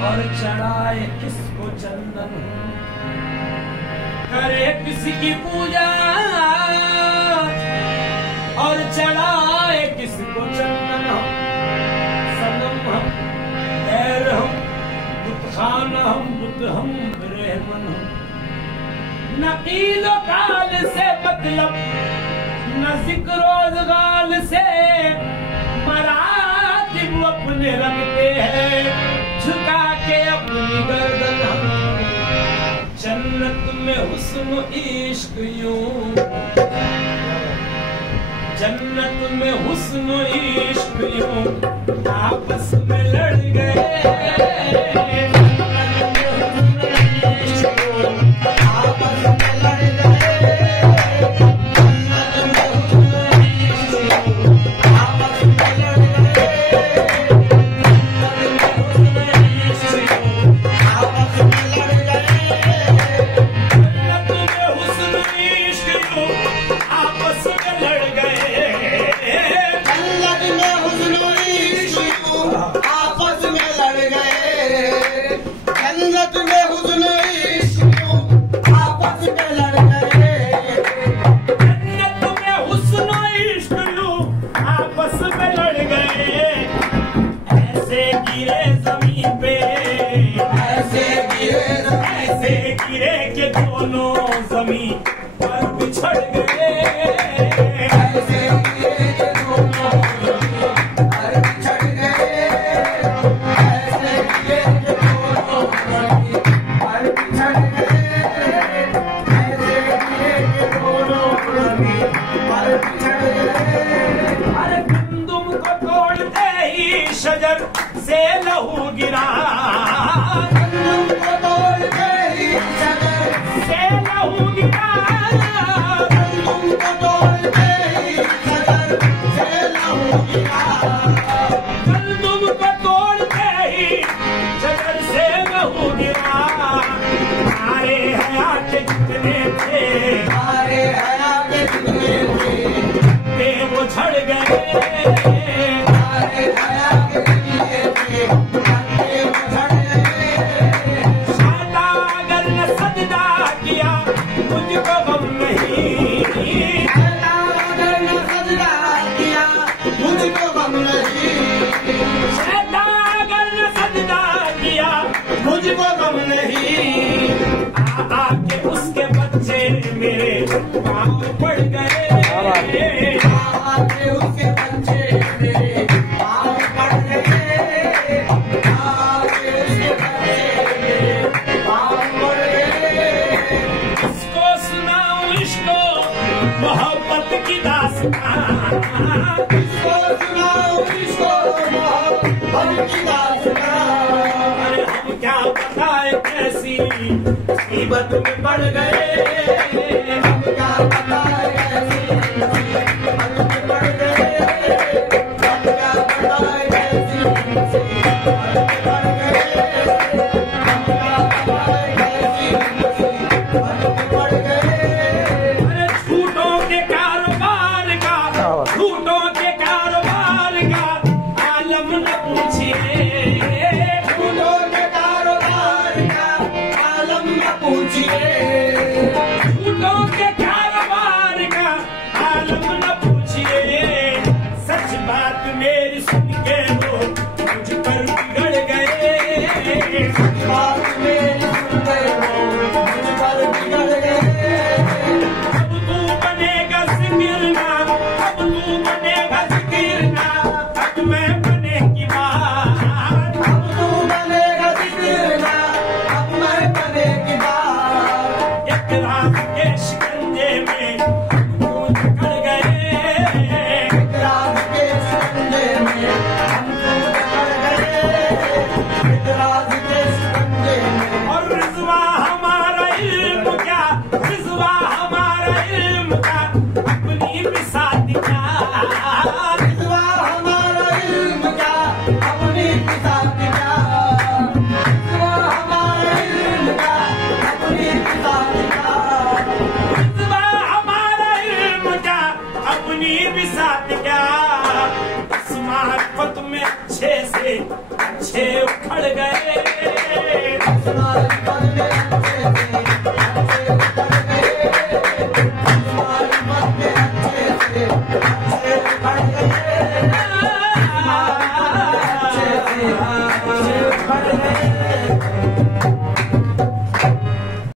और चढ़ाए किसको चंदन, करे किसी की पूजा और चढ़ाए किसको चंदन। सनम हम गैर हम बुत खान हम बुत हम ब्रह्मन हम, न कीलो काल से मतलब न जिक्र गाल से, मरातिब अपने रखते हैं झुका के अपनी गर्दन हम। जन्नत में हुस्न इश्क यूं, जन्नत में हुस्न इश्क यूं आपस में लड़ गए। मुसीबत में पड़ गए हम, क्या बताएं कैसी मुसीबत में पड़ गए हम, क्या बताएं कैसी मुसीबत में पड़ गए हम, क्या बताएं कैसी मुसीबत में पड़ गए। अरे झूठों के कारोबार का, झूठों के कारोबार का आलम न पूछिए, झूठों के कारोबार का पूछिए, झूठों के कारोबार का आलम न पूछिए। सच बात मेरी सुन के वो मुझ पर बिगड़ गए, सच बात मेरी सुन के वो मुझ पर बिगड़ गए। अब तू बनेगा जिक्र, अब तू बनेगा जिक्र, अब मैं बने की बात। अब तू बनेगा जिक्र, अब मैं बने की बात। एक रात के शिकंजे में हमको जकड़ गए, एक रात के शिकंजे में हमको जकड़ गए, एक रात के शिकंजे में। और रिज़वा हमारा इल्म क्या, रिज़वा हमारा इल्म क्या, अपनी बिसाती क्या, रिज़वा हमारा इल्म क्या, अपनी बिसाती क्या, रिज़वा हमारा इल्म क्या, अपनी बिसाती क्या, रिज़वा हमारा इल्म क्या, अपनी बिसाती क्या। इस मार्फत में अच्छे से अच्छे उखड़ गए। सुनार बन गए